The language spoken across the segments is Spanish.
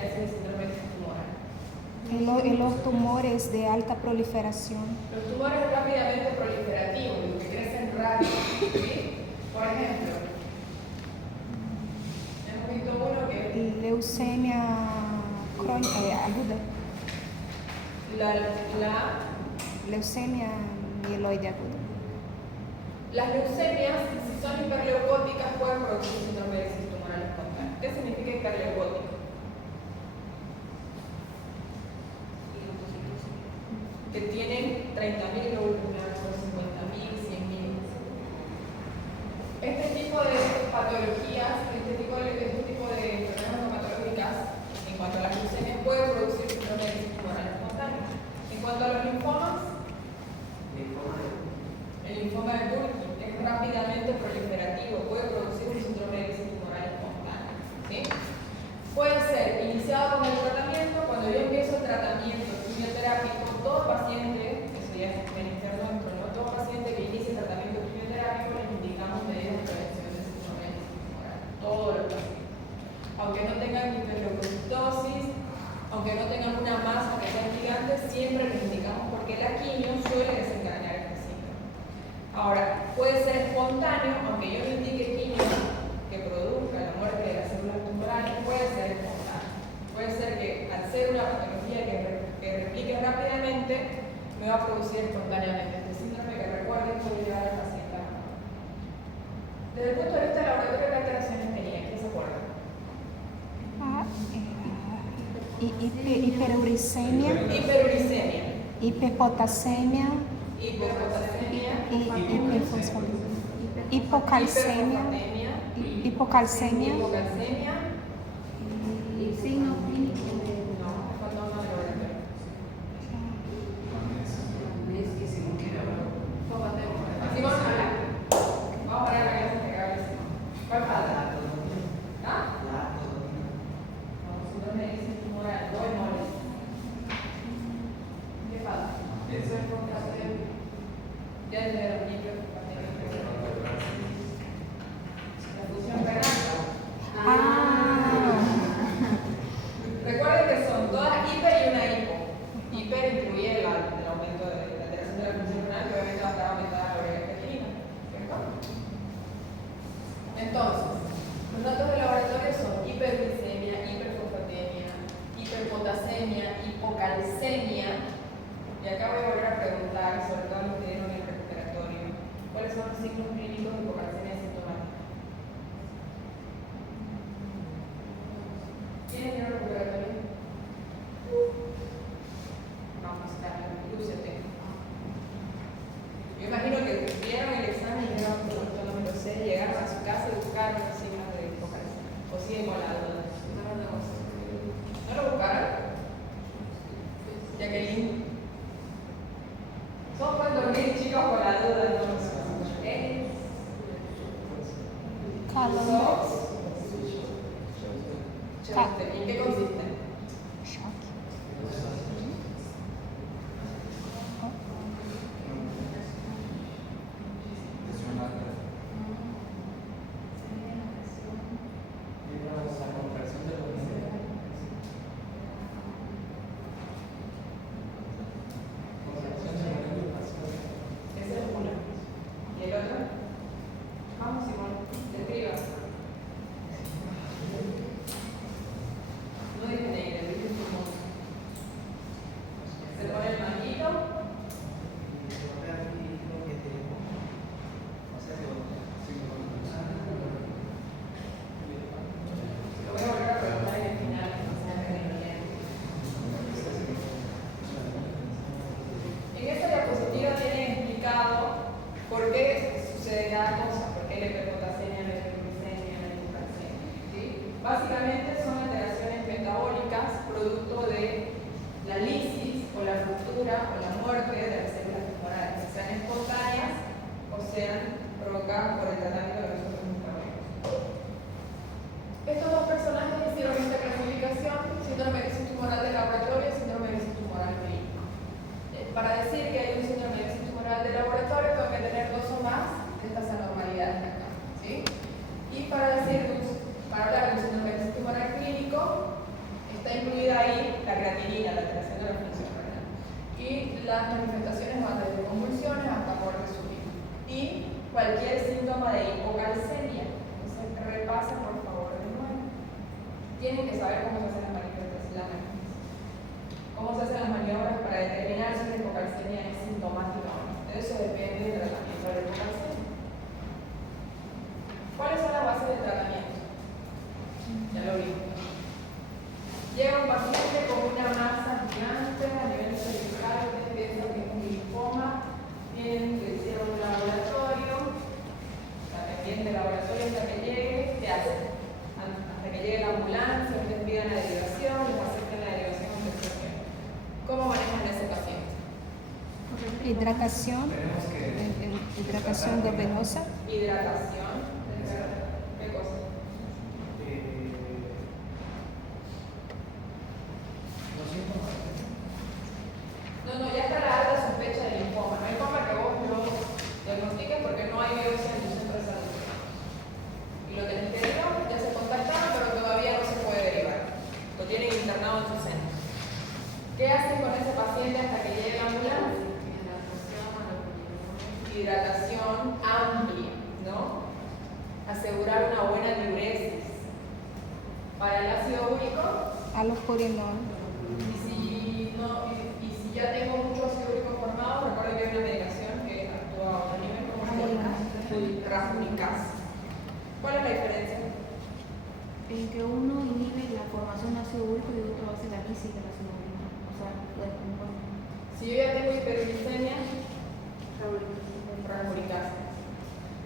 genética de síndrome tumoral? En los tumores de alta proliferación. Los tumores rápidamente proliferativos, los que crecen rápido, ¿sí? Por ejemplo, hemos visto uno que Leucemia crónica aguda. Leucemia mieloide aguda. Las leucemias, si son hiperleucóticas, pueden producir síndrome de éxito tumoral espontáneo. ¿Qué significa hiperleucótico? Que tienen 30.000 glóbulos blancos, 50.000, 100.000. Este tipo de patologías, este tipo de enfermedades hematológicas, en cuanto a las leucemias, pueden producir síndrome de éxito tumoral espontáneo. En cuanto a los linfomas, el linfoma de Burkitt es rápidamente proliferativo, puede producir un síndrome de éxito tumoral espontáneo, ¿sí? Puede ser iniciado con el tratamiento. Cuando yo empiezo el tratamiento quimioterápico, todo paciente, eso ya es experiencia nuestra, ¿no? Todo paciente que inicie el tratamiento quimioterápico les indicamos medidas de prevención de síndrome de éxito tumoral, todos los pacientes. Aunque no tengan hiperleucocitosis, aunque no tengan una masa que sea gigante, siempre les indicamos porque la quimio suele desencadenar este síndrome. Ahora, puede ser espontáneo, aunque yo no indique quimio que produzca la muerte de las células tumorales, puede ser espontáneo. Puede ser que al ser una patología que replique rápidamente, me va a producir espontáneamente este síndrome que recuerden puede llevar al paciente a la muerte. Desde el punto de vista laboratorio, ¿qué alteraciones tenía? ¿Quién se acuerda? Hiperuricemia, hiperpotasemia, hipocalcemia, Y signo clínico de Así vamos a hablar. Vamos a parar la clase de cabeza. ¿Cuál falta? ¿Ah? No, síndrome de éxito tumoral, no moles. ¿Qué falta? Eso es por ya desde los libros. La fusión renal. Recuerden que son todas hiper y una hipo. Hiper incluye el aumento de la alteración de la función renal, que obviamente va a estar aumentada la urea creatinina. ¿Cierto? Entonces, los datos de laboratorio son hiperglicemia, hiperfosfatemia, hiperpotasemia, hipocalcemia. Y acá voy a volver a preguntar, sobre todo los que dieron el recuperatorio, ¿cuáles son los signos clínicos de hipocalcemia sintomática? ¿Quiénes dieron el recuperatorio? Vamos a estar, lúcete. Yo imagino que vieron el examen y dijeron, no me lo sé, llegaron a su casa y buscaron los signos de hipocalcemia. O siguen con la duda. ¿No lo buscaron? Jacqueline. Son para dormir, chicos, con la duda. ¿En qué consiste? está incluida ahí la creatinina, la alteración de la función renal. Y las manifestaciones van desde convulsiones hasta muerte súbita. Y cualquier síntoma de hipocalcemia. Entonces, repasen por favor de nuevo. Tienen que saber cómo se hacen las manifestaciones. ¿Cómo se hacen las maniobras para determinar si la hipocalcemia es sintomática o no? De eso depende del tratamiento de la hipocalcemia. ¿Cuáles son las bases del tratamiento? Ya lo vimos. Llega un paciente con una masa gigante a nivel cervical, ustedes piensan que es un linfoma, tienen que hicieron un laboratorio, la pendiente del laboratorio hasta que llegue, ¿qué hacen? Hasta que llegue la ambulancia, ustedes pidan la derivación, les acepten la derivación de presión. ¿Cómo manejan a ese paciente? Hidratación, hidratación venosa. Hidratación. ¿Qué cosa? No, ya está la alta sospecha de linfoma. No hay forma que vos lo diagnostiques porque no hay biopsia en tu centro de salud. Y lo tenés que derivar, ya se contactaron, pero todavía no se puede derivar. Lo tienen internado en su centro. ¿Qué hacen con ese paciente hasta que llegue la ambulancia? Hidratación amplia, ¿no? Asegurar una buena diuresis. Para el ácido úrico, Allopurinol. y si ya tengo mucho ácido úrico formado, recuerden que hay una medicación que actúa a otro nivel, como se llama Rafuricasa. ¿Cuál es la diferencia? En que uno inhibe la formación de ácido úrico y otro hace la lisis del ácido úrico. O sea, lo descompuesto. Si yo ya tengo hiperglicemia, Rafuricasa.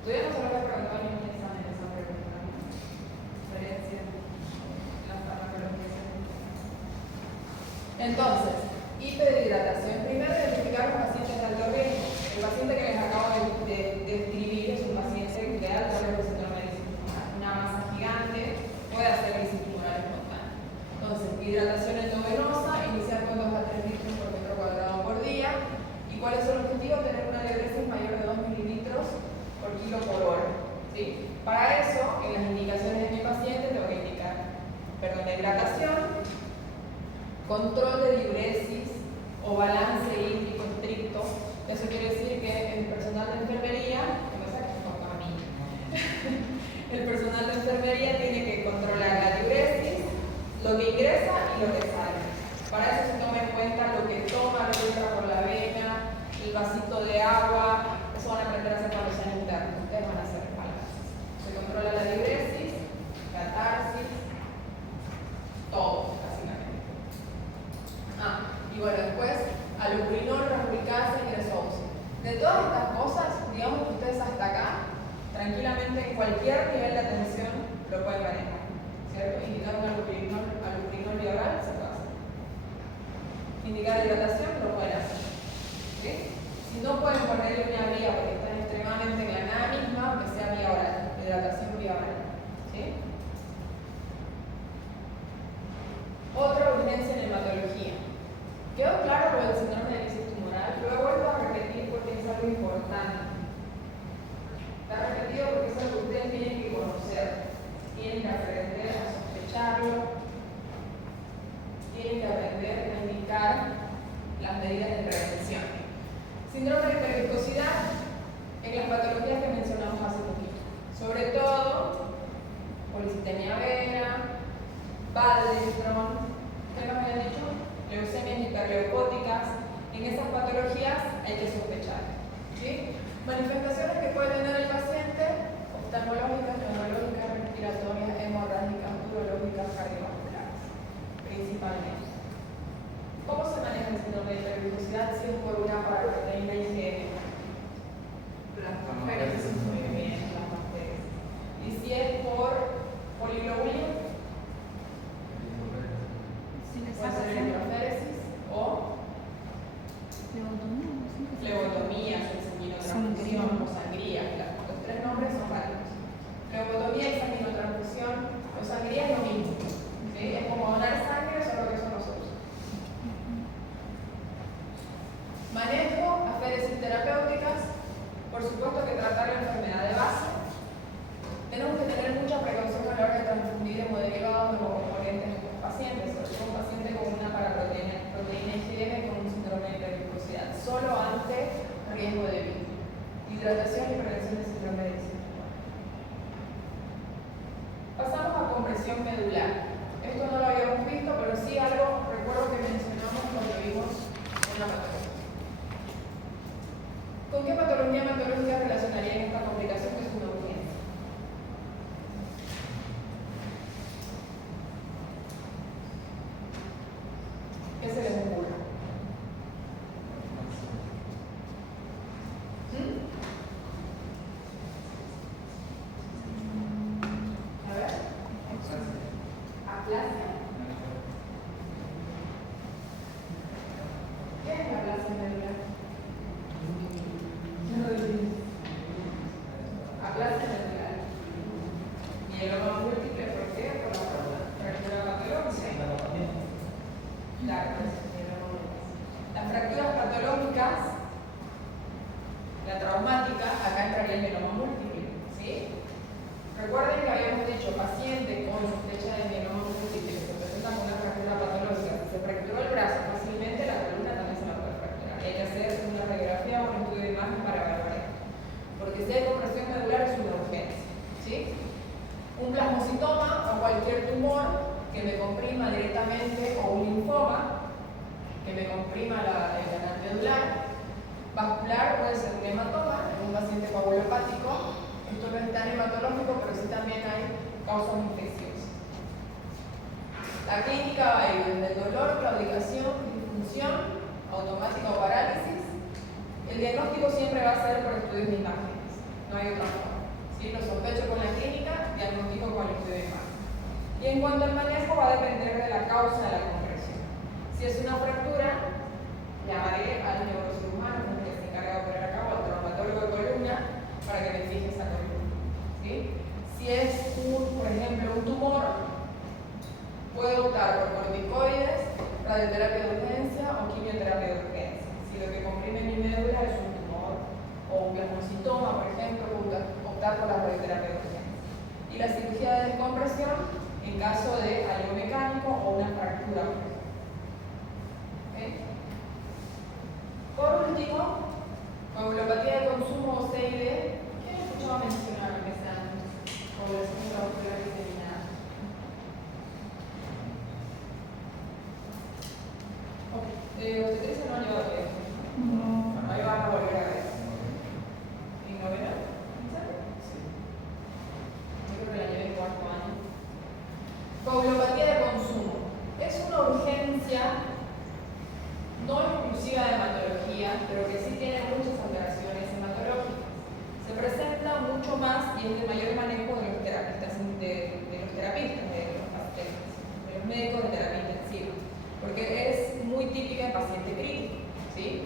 Todavía no se lo había preguntado ni un examen esa pregunta. Diferencia en la farmacología. Entonces, hiperhidratación. Primero, identificar los pacientes de alto riesgo. El paciente que les acabo de describir es un paciente de alto riesgo de síndrome de lisis tumoral. Una masa gigante puede hacer lisis tumoral espontánea. Entonces, hidratación endovenosa, iniciar con 2 a 3 litros por metro cuadrado por día. ¿Y cuál es el objetivo? Tener una diuresis mayor de 2 mililitros por kilo por hora. ¿Sí? Para eso, en las indicaciones de mi paciente, tengo que indicar, la hidratación, control de diuresis o balance hídrico estricto. Eso quiere decir que el personal de enfermería, que me saques con a mí, el personal de enfermería tiene que controlar la diuresis, lo que ingresa y lo que sale. Para eso se toma en cuenta lo que toma, lo que entra por la vena, el vasito de agua. Eso van a aprender a hacer cuando sean internos. Ustedes van a hacer balances. Se controla la diuresis, catarsis, todo, básicamente. Y bueno, después, allopurinol, rafuricasa, ingreso óseo. De todas estas cosas, digamos que ustedes hasta acá, tranquilamente en cualquier nivel de atención lo pueden manejar, ¿cierto? Indicar un allopurinol vía oral se puede hacer. Indicar hidratación lo pueden hacer. ¿Sí? Si no pueden ponerle una vía porque están extremadamente en la nada misma, que sea vía oral, hidratación vía oral. ¿Sí? Otra urgencia en hematología. ¿Quedó claro lo del síndrome de lisis tumoral? Lo he vuelto a repetir porque es algo importante. Está repetido porque es algo que ustedes tienen que conocer. Tienen que aprender a sospecharlo. Tienen que aprender a indicar las medidas de prevención. Síndrome de hiperviscosidad en las patologías que mencionamos hace poquito. Sobre todo, policitemia vera, Waldenström, ¿qué nos habían dicho? Leucemias hiperleucóticas. En esas patologías hay que sospechar. ¿Sí? Manifestaciones que puede tener el paciente: oftalmológicas, neurológicas, respiratorias, hemorrágicas, urológicas, cardiovasculares, principalmente. ¿Cómo se maneja el síndrome de hiperviscosidad si es por una proteína IgM? Las bacterias, muy bien, las bacterias. Y si es por poliglobulia, puede ser electroféresis o flebotomía, sanguinotransfusión o sangría. Los 3 nombres son válidos. Flebotomía y sanguinotransfusión o sangría es lo mismo. ¿Sí? Es como donar sangre, solo que son nosotros. Manejo, aféresis terapéuticas, por supuesto que tratar o un linfoma que me comprima el canal medular. Vascular puede ser un hematoma en un paciente coagulopático. Esto no es tan hematológico, pero sí también hay causas infecciosas. La clínica va a ir desde el dolor, claudicación, disfunción, automática o parálisis. El diagnóstico siempre va a ser por estudios de imágenes, no hay otra forma. ¿Sí? Lo sospecho con la clínica, diagnóstico con el estudio de imágenes. Y en cuanto al manejo, va a depender de la causa de la compresión. Si es una fractura, llamaré al neurocirujano, que se encarga de operar acá, o al traumatólogo de columna, para que me fije esa columna. ¿Sí? Si es, por ejemplo, un tumor, puedo optar por corticoides, radioterapia de urgencia o quimioterapia de urgencia. Si lo que comprime mi médula es un tumor o un plasmocitoma, por ejemplo, puedo optar por la radioterapia de urgencia. Y la cirugía de descompresión en caso de algo mecánico o una fractura, por ejemplo. ¿Okay? Por último, coagulopatía de consumo o CID. ¿Quién ha escuchado mencionar que sean coagulación intramuscular diseminada? Ustedes no han llevado todavía. No. Bueno, ahí van a volver a ver. ¿En novena? ¿En serio? Sí. Yo creo que la llevé en cuarto año. Coagulopatía de consumo. Es una urgencia no exclusiva de hematología, pero que sí tiene muchas alteraciones hematológicas. Se presenta mucho más y es de mayor manejo de los terapistas, de los médicos de terapia intensiva, porque es muy típica en paciente crítico. ¿Sí?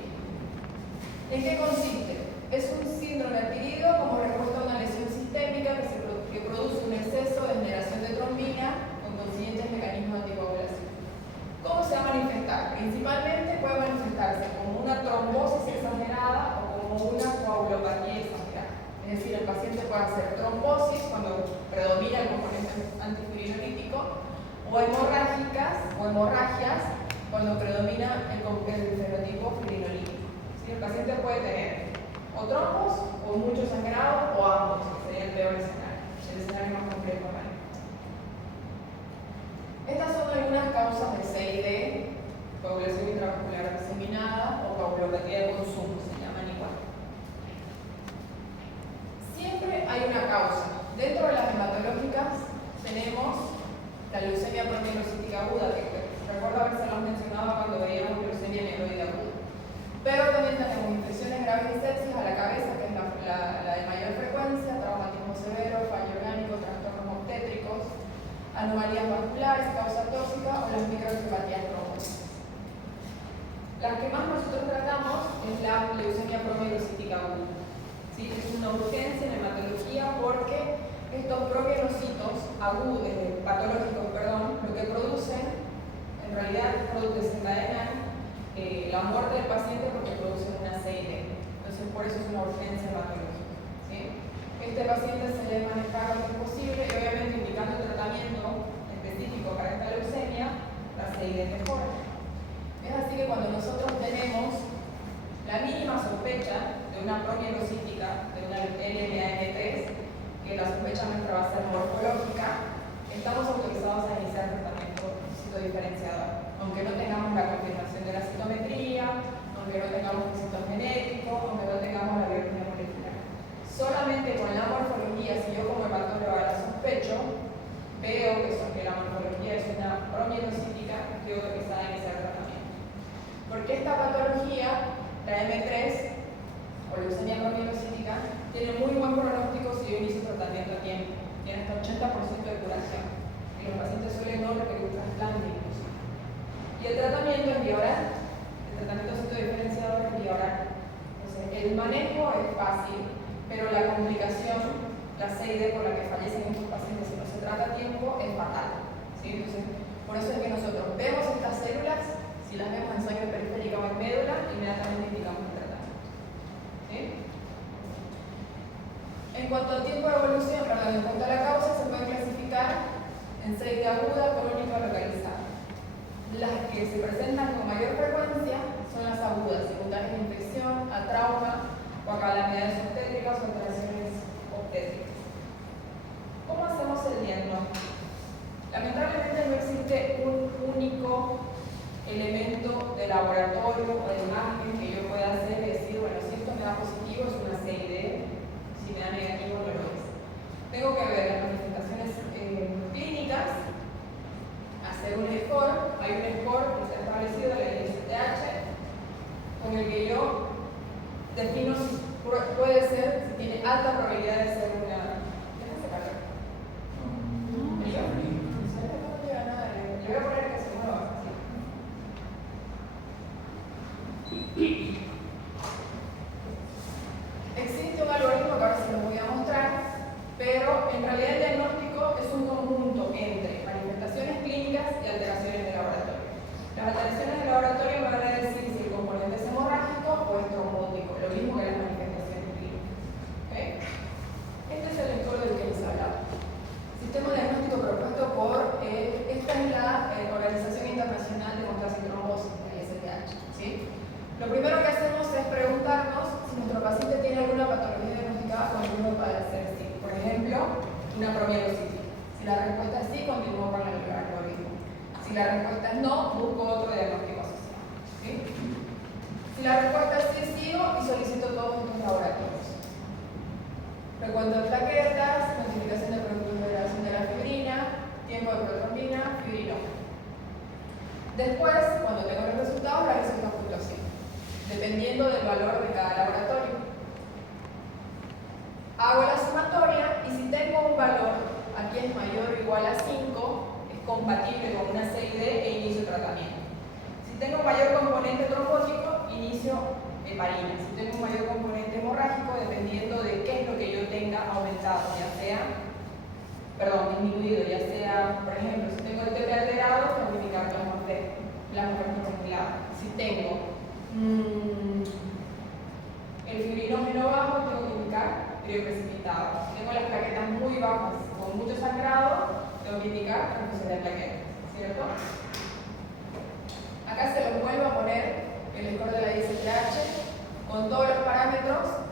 ¿En qué consiste? Es un síndrome adquirido como respuesta a una lesión sistémica que produce un exceso de generación de trombina con consiguientes mecanismos de anticoagulación. ¿Cómo se va a manifestar? Principalmente puede manifestarse como una trombosis exagerada o como una coagulopatía exagerada. Es decir, el paciente puede hacer trombosis cuando predomina el componente antifirinolítico o hemorrágicas o hemorragias cuando predomina el fenotipo firinolítico. ¿Sí? El paciente puede tener o trombos o mucho sangrado o ambos, que sería el peor escenario, el escenario más complejo. Estas son algunas causas de CID, coagulación intravascular diseminada o coagulopatía de consumo, se llaman igual. Siempre hay una causa. Dentro de las hematológicas tenemos la leucemia promielocítica aguda, que recuerdo haberse mencionado cuando veíamos leucemia mieloide aguda. Pero también tenemos infecciones graves y sepsis a la cabeza, que es la de mayor frecuencia, traumatismo severo, fallo orgánico, trastornos obstétricos, anomalías vasculares, causa tóxica o las microcefatías trombóticas. Las que más nosotros tratamos es la leucemia promielocítica aguda. ¿Sí? Es una urgencia en hematología porque estos promielocitos agudos, patológicos, lo que producen, en realidad desencadenan la muerte del paciente porque producen una CID. Entonces, por eso es una urgencia hematológica. ¿Sí? Este paciente se debe manejar lo que es posible y obviamente indicando tratamiento específico para esta leucemia, la CID mejora. Es así que cuando nosotros tenemos la mínima sospecha de una promielocítica, de una LMAM3, que la sospecha nuestra va a ser morfológica, estamos autorizados a iniciar tratamiento citodiferenciador, aunque no tengamos la confirmación de la citometría, aunque no tengamos el citogenético, aunque no tengamos la biología molecular. Solamente con la morfología, si yo como hematóloga la sospecho, veo que la morfología es una promielocítica, yo empezar a iniciar tratamiento. Porque esta patología, la M3 o leucemia promielocítica, tiene muy buen pronóstico si yo inicio tratamiento a tiempo. Tiene hasta 80% de curación. Y los pacientes suelen no requerir trasplante incluso. Y el tratamiento es vía oral. El tratamiento citodiferenciador es vía oral. Entonces, el manejo es fácil, pero la complicación, la CID por la que fallecen estos pacientes si no se trata a tiempo, es fatal. ¿Sí? Entonces, por eso es que nosotros vemos estas células, si las vemos en sangre periférica o en médula, inmediatamente indicamos el tratamiento. ¿Sí? En cuanto al tiempo de evolución, en cuanto a la causa, se puede clasificar en CID aguda, crónica o localizada. Las que se presentan con mayor frecuencia son las agudas, secundarias de infección, a trauma o a calamidades obstétricas o alteraciones obstétricas. ¿Cómo hacemos el diagnóstico? Lamentablemente no existe un único elemento de laboratorio o de imagen que yo pueda hacer y decir, bueno, si esto me da positivo es una CID, si me da negativo no lo es. Tengo que ver las manifestaciones clínicas, hacer un score. Hay un score que está establecido en la ISTH con el que yo defino si puede ser, si tiene alta probabilidad de ser una... ¿Qué hace calor? ¿Frío? No llega nada. Le voy a poner que se mueva. Sí. Existe un algoritmo que ahora se lo voy a mostrar, pero en realidad el diagnóstico es un conjunto entre manifestaciones clínicas y alteraciones de laboratorio. Las alteraciones de laboratorio me van a decir si el componente es hemorrágico o es trombótico, lo mismo que las manifestaciones clínicas. ¿Okay? Este es el lector del que les hablaba. Sistema diagnóstico propuesto por, esta es la Organización Internacional de Contraste y Trombosis, la ISTH. ¿Sí? Lo primero que hacemos es preguntarnos si nuestro paciente tiene alguna patología diagnosticada con alguno para hacer sí. Por ejemplo, una promielocitis. Si la respuesta es sí, continúo con el algoritmo. Si la respuesta es no, busco otro diagnóstico asociado. ¿Sí? Si la respuesta es sí, sigo y solicito todos estos laboratorios. Recuento de plaquetas, notificación de productos de elevación de la fibrina, tiempo de protrombina, fibrinógeno. Después, cuando tengo los resultados, realizo esta puntuación, dependiendo del valor de cada laboratorio. Hago la sumatoria y si tengo un valor, aquí es mayor o igual a 5, es compatible con una CID e inicio tratamiento. Si tengo un mayor componente trombótico, inicio heparina. Si tengo un mayor componente hemorrágico, dependiendo de qué es lo que yo tenga aumentado, disminuido, ya sea, por ejemplo, si tengo el TP alterado, tengo que indicar plasma congelado. Si tengo el fibrinógeno bajo, tengo que indicar frío precipitado. Si tengo las plaquetas muy bajas con mucho sangrado, tengo que indicar transfusión de plaquetas, ¿cierto? Acá se los vuelvo a poner el score de la ISTH con todos los parámetros,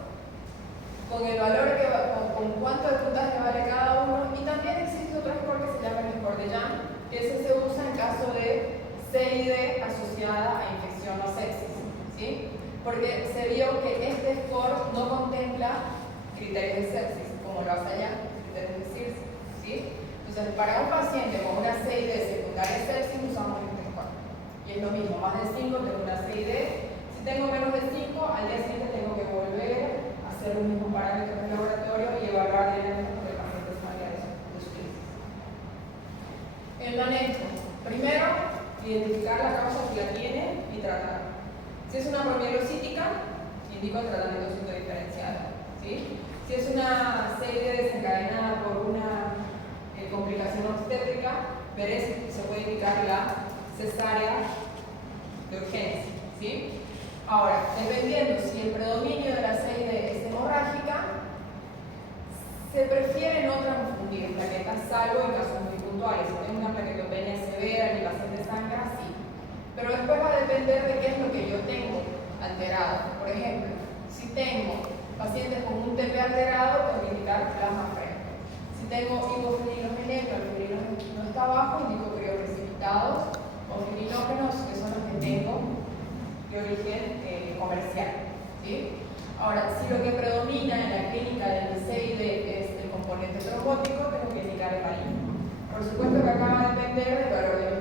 con el valor que con cuánto de puntaje vale cada uno, y también existe otro score que se llama el score de Young, que ese se usa en caso de CID asociada a infección o sepsis, ¿sí? Porque se vio que este score no contempla criterios de sepsis, como lo hace allá, criterios de CIRS, ¿sí? Entonces, para un paciente con una CID secundaria de sepsis usamos este score. Y es lo mismo, más de 5 tengo una CID. Si tengo menos de 5, al día siguiente tengo que volver a hacer un mismo parámetro en el laboratorio y evaluar directamente con el paciente salga de su crisis. El manejo. Primero, identificar la causa si la tiene y tratar. Si es una promielocítica, indico el tratamiento citodiferenciado, ¿sí? Si es una CID desencadenada por una complicación obstétrica, veré si se puede indicar la cesárea de urgencia, ¿sí? Ahora, dependiendo si el predominio de la CID es hemorrágica, se prefiere no transfundir plaquetas, salvo en casos muy puntuales. Si tengo una plaquetopenia severa y el paciente sangra, sí. Pero después va a depender de qué es lo que yo tengo alterado. Por ejemplo, si tengo pacientes con un TP alterado, tengo que indicar plasma fresco. Si tengo hipofibrinogenia, el fibrinógeno no está bajo, indico crioprecipitados o fibrinógenos, que son los que tengo de origen comercial, ¿sí? Ahora, si lo que predomina en la clínica del CID es el componente trombótico, tengo que indicar heparina. Por supuesto que acá va a depender del valor de